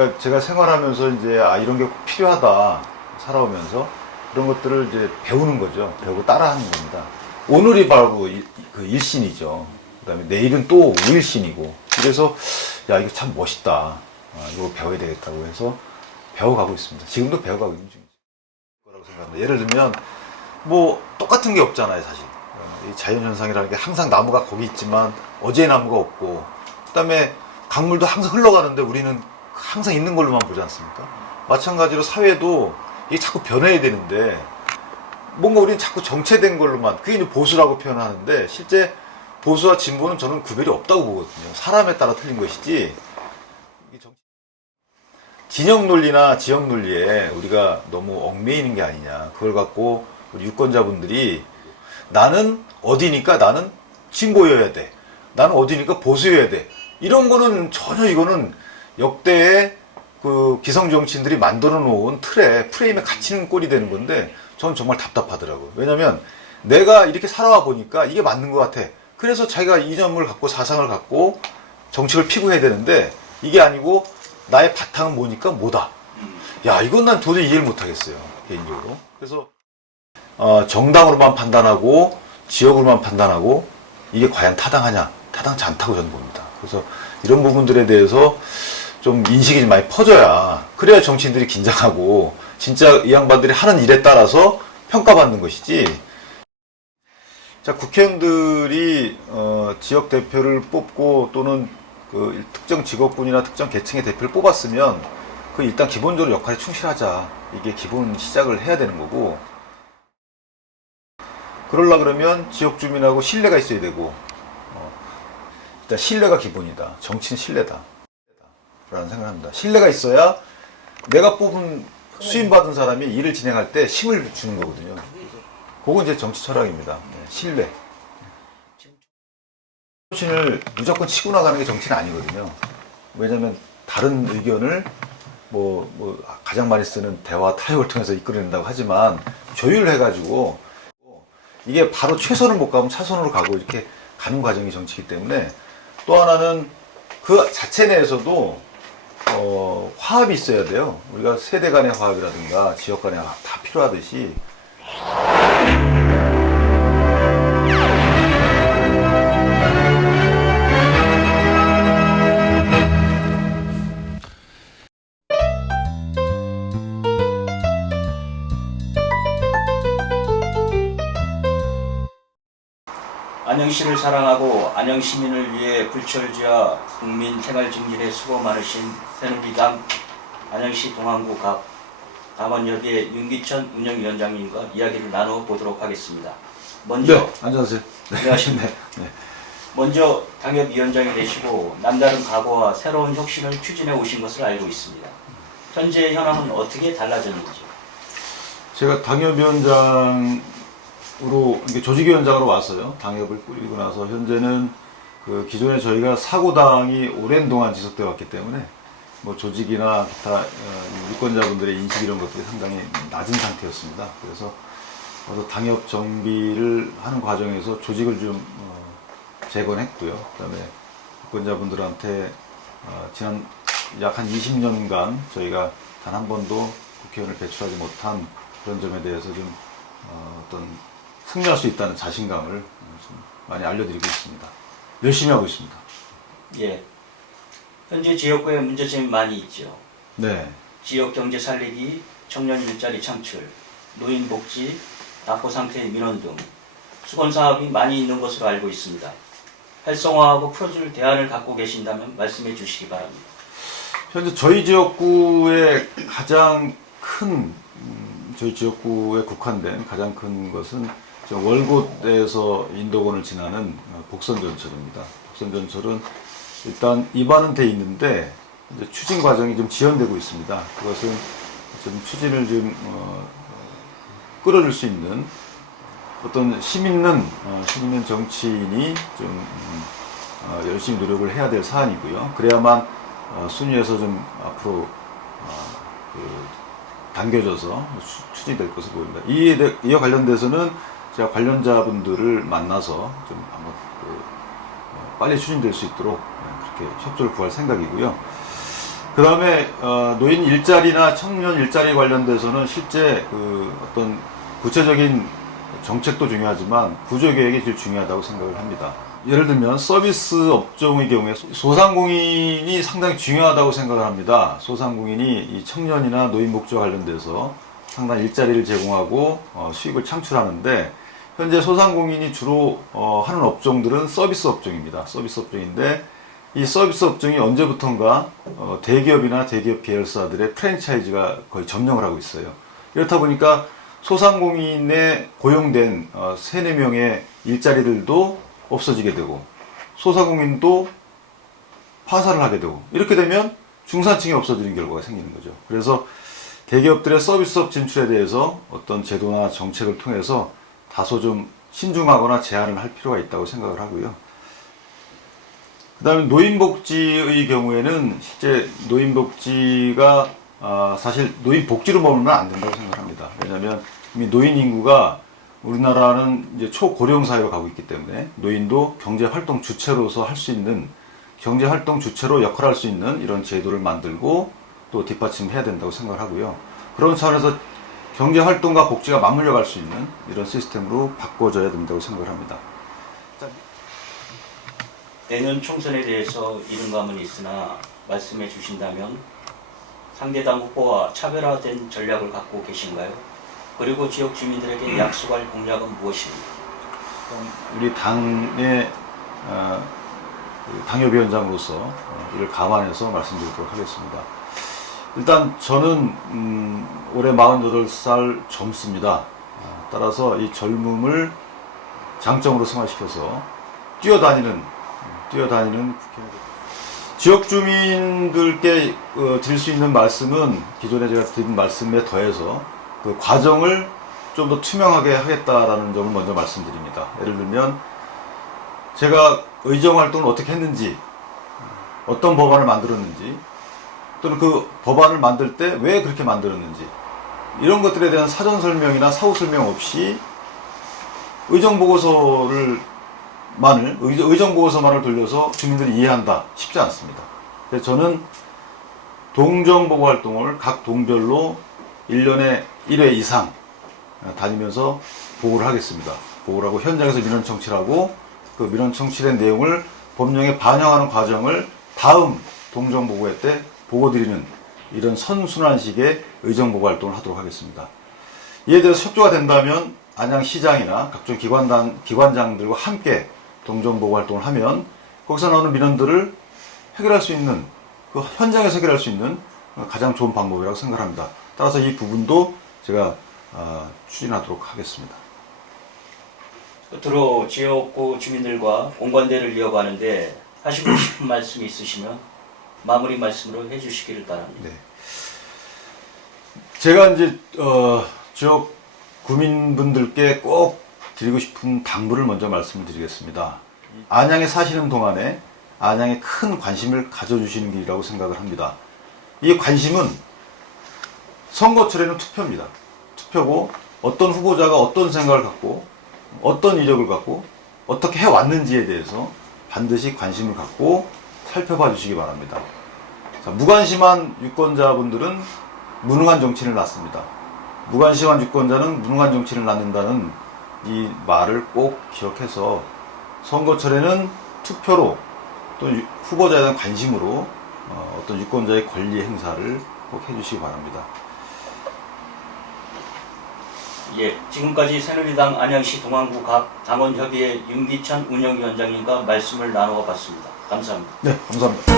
그러니까 제가 생활하면서 이제 이런 게 꼭 필요하다 살아오면서 그런 것들을 이제 배우는 거죠. 배우고 따라하는 겁니다. 오늘이 바로 그 일신이죠. 그다음에 내일은 또 우일신이고. 그래서 야 이거 참 멋있다. 이거 배워야 되겠다고 해서 배워가고 있습니다. 지금도 배워가고 있는 중이죠. 거라고 생각합니다. 예를 들면 뭐 똑같은 게 없잖아요, 사실. 이 자연현상이라는 게 항상 나무가 거기 있지만 어제의 나무가 없고, 그다음에 강물도 항상 흘러가는데 우리는 항상 있는 걸로만 보지 않습니까? 마찬가지로 사회도 이게 자꾸 변해야 되는데 뭔가 우리는 자꾸 정체된 걸로만, 그게 이제 보수라고 표현하는데 실제 보수와 진보는 저는 구별이 없다고 보거든요. 사람에 따라 틀린 것이지 진영 논리나 지역 논리에 우리가 너무 얽매이는 게 아니냐. 그걸 갖고 우리 유권자분들이 나는 어디니까 나는 진보여야 돼. 나는 어디니까 보수여야 돼. 이런 거는 전혀 이거는 역대의 그 기성정치인들이 만들어 놓은 프레임에 갇히는 꼴이 되는 건데 저는 정말 답답하더라고요. 왜냐면 내가 이렇게 살아와 보니까 이게 맞는 것 같아. 그래서 자기가 이념을 갖고 사상을 갖고 정책을 피고해야 되는데 이게 아니고 나의 바탕은 뭐니까 뭐다. 야, 이건 난 도저히 이해를 못 하겠어요. 개인적으로. 그래서 정당으로만 판단하고 지역으로만 판단하고 이게 과연 타당하냐? 타당치 않다고 저는 봅니다. 그래서 이런 부분들에 대해서 좀 인식이 좀 많이 퍼져야, 그래야 정치인들이 긴장하고 진짜 이 양반들이 하는 일에 따라서 평가받는 것이지. 자, 국회의원들이 지역 대표를 뽑고 또는 그 특정 직업군이나 특정 계층의 대표를 뽑았으면 그 일단 기본적으로 역할에 충실하자. 이게 기본 시작을 해야 되는 거고, 그러려 그러면 지역 주민하고 신뢰가 있어야 되고, 일단 신뢰가 기본이다. 정치는 신뢰다. 라는 생각을 합니다. 신뢰가 있어야 내가 뽑은 수임받은 사람이 일을 진행할 때 힘을 주는 거거든요. 그건 제 정치 철학입니다. 신뢰. 정치인을 무조건 치고 나가는 게 정치는 아니거든요. 왜냐면 다른 의견을 가장 많이 쓰는 대화 타협을 통해서 이끌어낸다고 하지만 조율을 해가지고 이게 바로 최선을 못 가면 차선으로 가고 이렇게 가는 과정이 정치이기 때문에, 또 하나는 그 자체 내에서도 화합이 있어야 돼요. 우리가 세대 간의 화합이라든가 지역 간의 화합 다 필요하듯이. 안영시를 사랑하고 안영시민을 위해 불철주야 국민 생활 증진에 수고 많으신 새누리당 안영시 동안구 감원역의 윤기천 운영위원장님과 이야기를 나눠보도록 하겠습니다. 먼저 네, 앉아주세요. 안녕하십니까. 네. 먼저 당협위원장이 되시고 남다른 각오와 새로운 혁신을 추진해 오신 것을 알고 있습니다. 현재 현황은 어떻게 달라졌는지. 제가 당협위원장으로, 조직위원장으로 왔어요. 당협을 꾸리고 나서 현재는 그 기존에 저희가 사고당이 오랜 동안 지속되어 왔기 때문에 뭐 조직이나 기타 유권자분들의 인식 이런 것들이 상당히 낮은 상태였습니다. 그래서 당협 정비를 하는 과정에서 조직을 좀 재건했고요. 그다음에 유권자분들한테 지난 약 한 20년간 저희가 단 한 번도 국회의원을 배출하지 못한 그런 점에 대해서 좀 어떤 승리할 수 있다는 자신감을 좀 많이 알려드리고 있습니다. 열심히 하고 있습니다. 예. 현재 지역구에 문제점이 많이 있죠. 네. 지역 경제 살리기, 청년 일자리 창출, 노인 복지, 낙후 상태의 민원 등 수건 사업이 많이 있는 것으로 알고 있습니다. 활성화하고 풀어줄 대안을 갖고 계신다면 말씀해 주시기 바랍니다. 현재 저희 지역구의 가장 큰, 저희 지역구에 국한된 가장 큰 것은 월곶에서 인도군을 지나는 복선전철입니다. 복선전철은 일단 입안은 돼 있는데 이제 추진 과정이 좀 지연되고 있습니다. 그것은 좀 추진을 좀 끌어줄 수 있는 어떤 힘 있는 정치인이 좀 열심히 노력을 해야 될 사안이고요. 그래야만 순위에서 좀 앞으로 당겨져서 추진될 것으로 보입니다. 이에 관련돼서는 제가 관련자분들을 만나서 좀 한번 빨리 추진될 수 있도록 그렇게 협조를 구할 생각이고요. 그 다음에 노인 일자리나 청년 일자리 관련돼서는 실제 어떤 구체적인 정책도 중요하지만 구조계획이 제일 중요하다고 생각을 합니다. 예를 들면 서비스 업종의 경우에 소상공인이 상당히 중요하다고 생각을 합니다. 소상공인이 이 청년이나 노인 복지와 관련돼서 상당히 일자리를 제공하고 수익을 창출하는데, 현재 소상공인이 주로 하는 업종들은 서비스 업종입니다. 서비스 업종인데, 이 서비스 업종이 언제부턴가 대기업이나 대기업 계열사들의 프랜차이즈가 거의 점령을 하고 있어요. 이렇다 보니까 소상공인에 고용된 3, 4명의 일자리들도 없어지게 되고, 소상공인도 파산을 하게 되고, 이렇게 되면 중산층이 없어지는 결과가 생기는 거죠. 그래서 대기업들의 서비스업 진출에 대해서 어떤 제도나 정책을 통해서 다소 좀 신중하거나 제한을 할 필요가 있다고 생각을 하고요. 그 다음에 노인복지의 경우에는 실제 노인복지가 사실 노인복지로 머물면 안 된다고 생각합니다. 왜냐하면 이미 노인 인구가 우리나라는 이제 초고령 사회로 가고 있기 때문에 노인도 경제활동 주체로서 할 수 있는, 경제활동 주체로 역할할 수 있는 이런 제도를 만들고 또 뒷받침해야 된다고 생각을 하고요. 그런 차원에서 경제활동과 복지가 맞물려 갈 수 있는 이런 시스템으로 바꿔줘야 된다고 생각을 합니다. 내년 총선에 대해서 이른 감은 있으나 말씀해 주신다면 상대당 후보와 차별화된 전략을 갖고 계신가요? 그리고 지역 주민들에게 약속할 공약은 무엇입니까? 우리 당의 당협위원장으로서 이를 감안해서 말씀드리도록 하겠습니다. 일단 저는 올해 48살 젊습니다. 따라서 이 젊음을 장점으로 승화시켜서 뛰어다니는 지역 주민들께 드릴 수 있는 말씀은 기존에 제가 드린 말씀에 더해서 그 과정을 좀 더 투명하게 하겠다라는 점을 먼저 말씀드립니다. 예를 들면 제가 의정 활동을 어떻게 했는지, 어떤 법안을 만들었는지, 또는 그 법안을 만들 때 왜 그렇게 만들었는지, 이런 것들에 대한 사전 설명이나 사후 설명 없이 의정보고서만을 돌려서 주민들이 이해한다 쉽지 않습니다. 그래서 저는 동정보고 활동을 각 동별로 1년에 1회 이상 다니면서 보고를 하겠습니다. 보고를 하고 현장에서 민원 청취를 하고, 그 민원 청취된 내용을 법령에 반영하는 과정을 다음 동정보고회 때 보고 드리는 이런 선순환식의 의정보고 활동을 하도록 하겠습니다. 이에 대해서 협조가 된다면 안양시장이나 각종 기관장들과 함께 동정보고 활동을 하면 거기서 나오는 민원들을 해결할 수 있는, 그 현장에서 해결할 수 있는 가장 좋은 방법이라고 생각합니다. 따라서 이 부분도 제가 추진하도록 하겠습니다. 끝으로 지역구 주민들과 공관대를 이어가는데 하시고 싶은 말씀이 있으시면 마무리 말씀으로 해주시기를 바랍니다. 네. 제가 이제 지역 구민분들께 꼭 드리고 싶은 당부를 먼저 말씀드리겠습니다. 안양에 사시는 동안에 안양에 큰 관심을 가져주시는 길이라고 생각을 합니다. 이 관심은 선거철에는 투표입니다. 투표고, 어떤 후보자가 어떤 생각을 갖고 어떤 이력을 갖고 어떻게 해왔는지에 대해서 반드시 관심을 갖고 살펴봐 주시기 바랍니다. 자, 무관심한 유권자분들은 무능한 정치인을 낳습니다. 무관심한 유권자는 무능한 정치인을 낳는다는 이 말을 꼭 기억해서 선거철에는 투표로 또 후보자에 대한 관심으로 어떤 유권자의 권리 행사를 꼭 해주시기 바랍니다. 예, 지금까지 새누리당 안양시 동안구 각 당원협의회 윤기찬 운영위원장님과 말씀을 나누어 봤습니다. 감사합니다. 네, 감사합니다.